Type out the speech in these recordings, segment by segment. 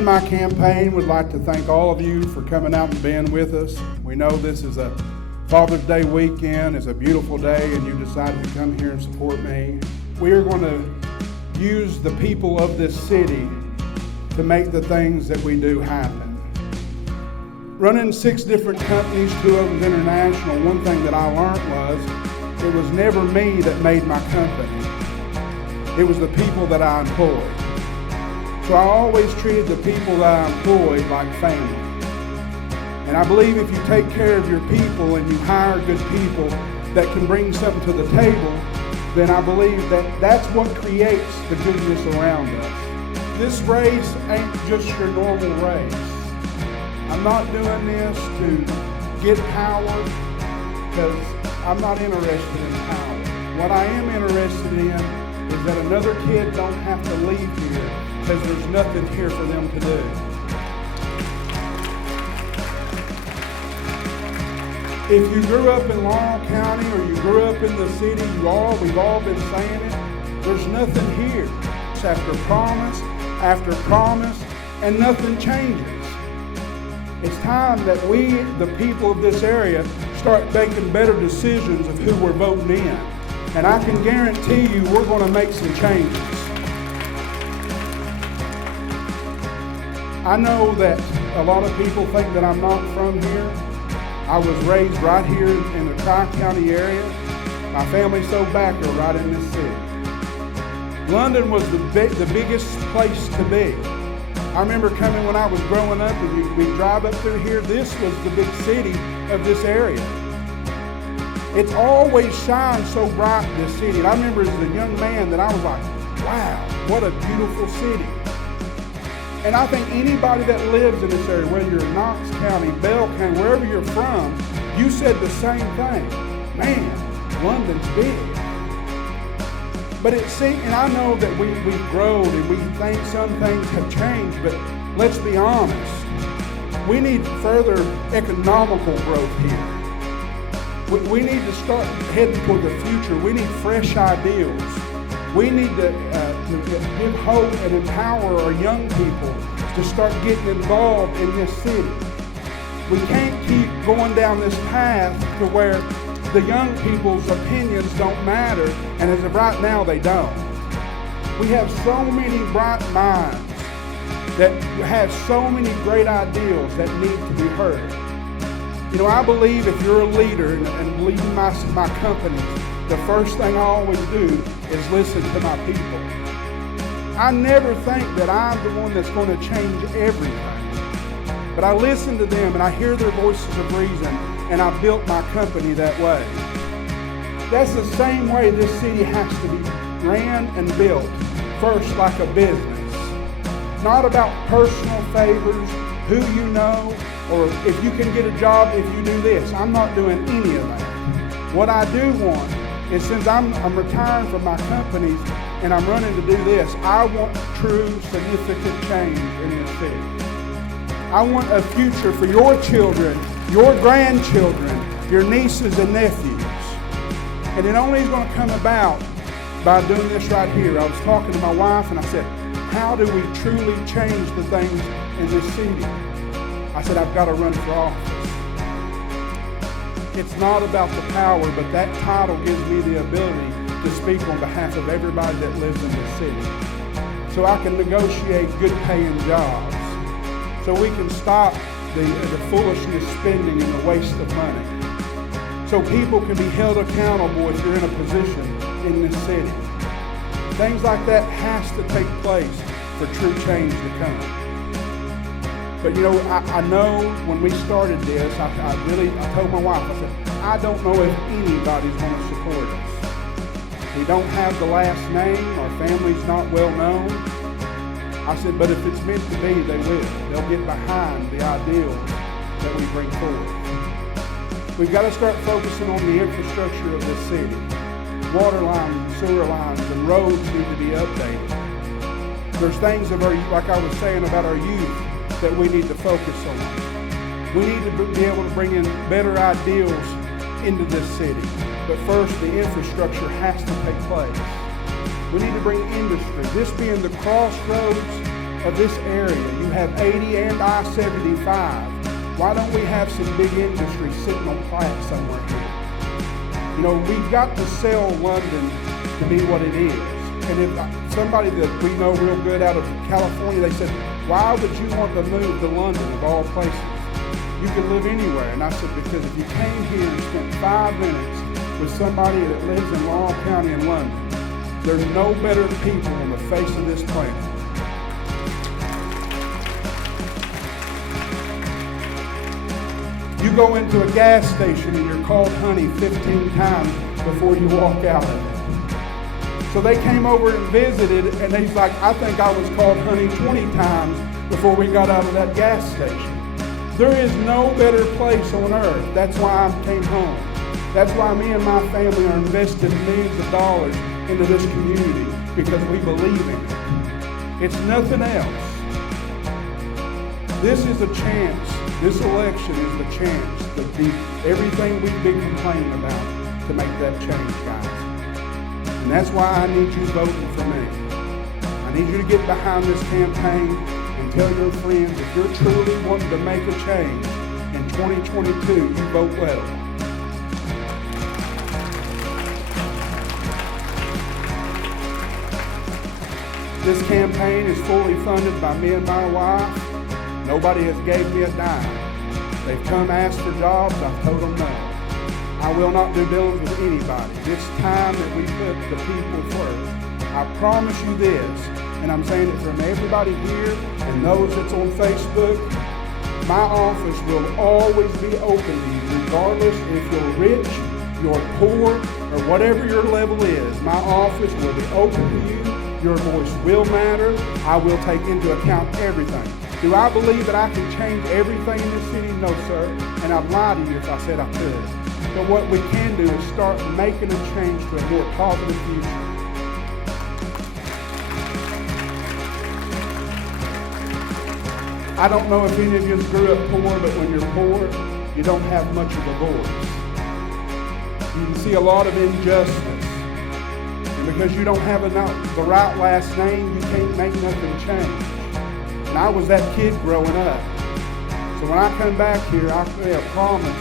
begin my campaign, would like to thank all of you for coming out and being with us. We know this is a Father's Day weekend. It's a beautiful day, and you decided to come here and support me. We are going to use the people of this city to make the things that we do happen. Running 6 different companies, 2 of them international, one thing that I learned was it was never me that made my company. It was the people that I employed. So I always treated the people that I employed like family. And I believe if you take care of your people and you hire good people that can bring something to the table, then I believe that that's what creates the goodness around us. This race ain't just your normal race. I'm not doing this to get power, because I'm not interested in power. What I am interested in is that another kid don't have to leave here because there's nothing here for them to do. If you grew up in Laurel County or you grew up in the city, we've all been saying it, there's nothing here. It's after promise, and nothing changes. It's time that we, the people of this area, start making better decisions of who we're voting in. And I can guarantee you we're going to make some changes. I know that a lot of people think that I'm not from here. I was raised right here in the Tri-County area. My family's so back are right in this city. London was the biggest place to be. I remember coming when I was growing up, and we'd drive up through here. This was the big city of this area. It's always shined so bright, this city. And I remember as a young man that I was like, wow, what a beautiful city. And I think anybody that lives in this area, whether you're in Knox County, Bell County, wherever you're from, you said the same thing. Man, London's big. But and I know that we've grown and we think some things have changed, but let's be honest. We need further economical growth here. We need to start heading toward the future. We need fresh ideals. We need to give hope and empower our young people to start getting involved in this city. We can't keep going down this path to where the young people's opinions don't matter, and as of right now, they don't. We have so many bright minds that have so many great ideals that need to be heard. You know, I believe if you're a leader and leading my company, the first thing I always do is listen to my people. I never think that I'm the one that's going to change everything. But I listen to them and I hear their voices of reason, and I built my company that way. That's the same way this city has to be ran and built, first like a business. Not about personal favors, who you know, or if you can get a job if you do this. I'm not doing any of that. What I do want is, since I'm retiring from my companies and I'm running to do this, I want true significant change in this city. I want a future for your children, your grandchildren, your nieces and nephews. And it only is going to come about by doing this right here. I was talking to my wife and I said, how do we truly change the things in this city? I said, I've got to run for office. It's not about the power, but that title gives me the ability to speak on behalf of everybody that lives in this city. So I can negotiate good paying jobs. So we can stop the foolishness spending and the waste of money. So people can be held accountable if you're in a position in this city. Things like that has to take place for true change to come. But you know, I know when we started this, I told my wife, I said, I don't know if anybody's going to support us. We don't have the last name, our family's not well known. I said, but if it's meant to be, they will. They'll get behind the ideals that we bring forward. We've got to start focusing on the infrastructure of this city. Water lines, sewer lines, and roads need to be updated. There's things that are, like I was saying about our youth, that we need to focus on. We need to be able to bring in better ideals into this city. But first, the infrastructure has to take place. We need to bring industry. This being the crossroads of this area. You have 80 and I-75. Why don't we have some big industry sitting on Platte somewhere here? You know, we've got to sell London to be what it is. And if somebody that we know real good out of California, they said, why would you want to move to London of all places? You can live anywhere. And I said, because if you came here and spent 5 minutes with somebody that lives in Laurel County in London, there's no better people on the face of this planet. You go into a gas station and you're called honey 15 times before you walk out of it. So they came over and visited, and he's like, I think I was called honey 20 times before we got out of that gas station. There is no better place on earth. That's why I came home. That's why me and my family are investing millions of dollars into this community, because we believe in it. It's nothing else. This is a chance. This election is the chance to be everything we've been complaining about to make that change, guys. And that's why I need you voting for me. I need you to get behind this campaign and tell your friends, if you're truly wanting to make a change in 2022, you vote Weddle. This campaign is fully funded by me and my wife. Nobody has gave me a dime. They've come ask for jobs, I've told them no. I will not do dealings with anybody. It's time that we put the people first. I promise you this, and I'm saying it from everybody here and those that's on Facebook, my office will always be open to you, regardless if you're rich, you're poor, or whatever your level is. My office will be open to you. Your voice will matter. I will take into account everything. Do I believe that I can change everything in this city? No, sir. And I'd lie to you if I said I could. But what we can do is start making a change to a more positive future. I don't know if any of you grew up poor, but when you're poor, you don't have much of a voice. You can see a lot of injustice. And because you don't have the right last name, you can't make nothing change. And I was that kid growing up. So when I come back here, I made a promise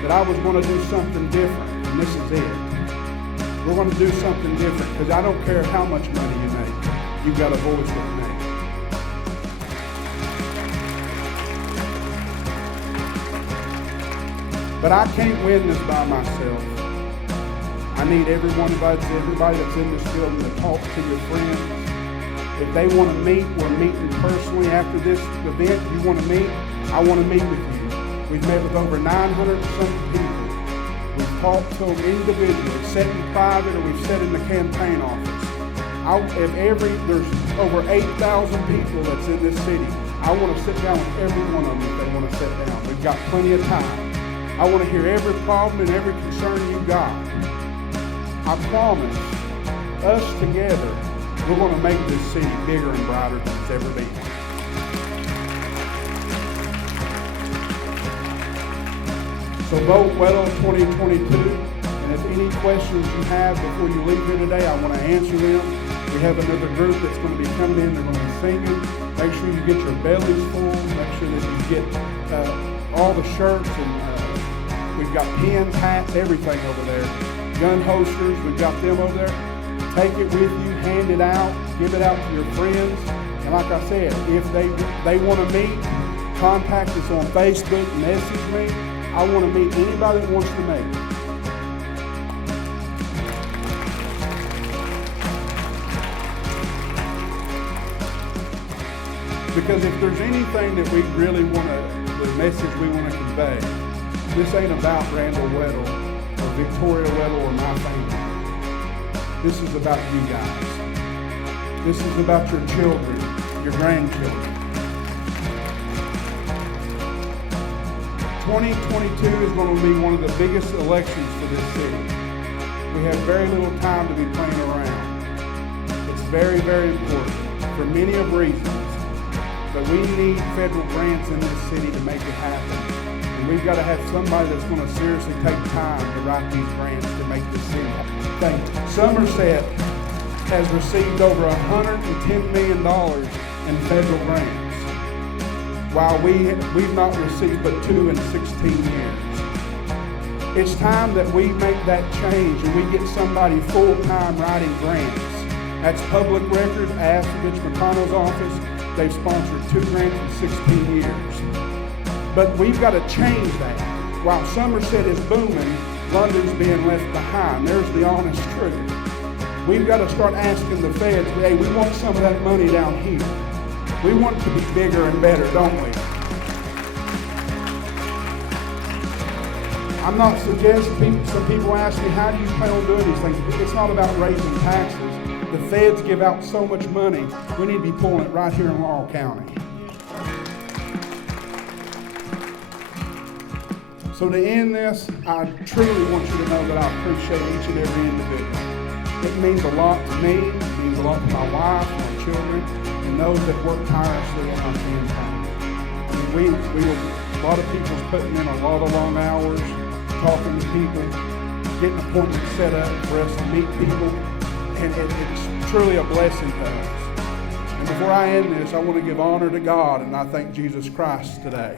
that I was going to do something different. And this is it. We're going to do something different, because I don't care how much money you make. You've got a voice with me. But I can't win this by myself. I need everybody that's in this building to talk to your friends. If they want to meet, we're meeting personally after this event. You want to meet? I want to meet with you. We've met with over 900 and something people. We've talked to them individually, sat in private, or we've sat in the campaign office. There's over 8,000 people that's in this city. I want to sit down with every one of them if they want to sit down. We've got plenty of time. I want to hear every problem and every concern you got. I promise, us together, we're going to make this city bigger and brighter than it's ever been. So vote Weddle 2022. And if any questions you have before you leave here today, I want to answer them. We have another group that's going to be coming in. They're going to be singing. Make sure you get your bellies full. Make sure that you get all the shirts, and we've got pins, hats, everything over there. Gun holsters, we've got them over there. Take it with you, hand it out, give it out to your friends. And like I said, if they want to meet, contact us on Facebook, message me. I want to meet anybody that wants to meet. Because if there's anything that we really want to, the message we want to convey, this ain't about Randall Weddle or Victoria Weddle or my family. This is about you guys. This is about your children, your grandchildren. 2022 is going to be one of the biggest elections for this city. We have very little time to be playing around. It's very, very important for many of reasons. But we need federal grants in this city to make it happen. And we've got to have somebody that's going to seriously take time to write these grants to make this city happen. Somerset has received over $110 million in federal grants, while we've not received but 2 in 16 years. It's time that we make that change and we get somebody full-time writing grants. That's Public Record. Ask Mitch McConnell's office. They've sponsored 2 grants in 16 years. But we've got to change that. While Somerset is booming, London's being left behind. There's the honest truth. We've got to start asking the feds, hey, we want some of that money down here. We want it to be bigger and better, don't we? I'm not suggesting, some people ask me, how do you plan on doing these things? It's not about raising taxes. The feds give out so much money, we need to be pulling it right here in Laurel County. So to end this, I truly want you to know that I appreciate each and every individual. It means a lot to me, it means a lot to my wife, my children, and those that work tirelessly on our campaign. I mean, a lot of people's putting in a lot of long hours, talking to people, getting appointments set up for us to meet people, and it's truly a blessing to us. And before I end this, I want to give honor to God, and I thank Jesus Christ today.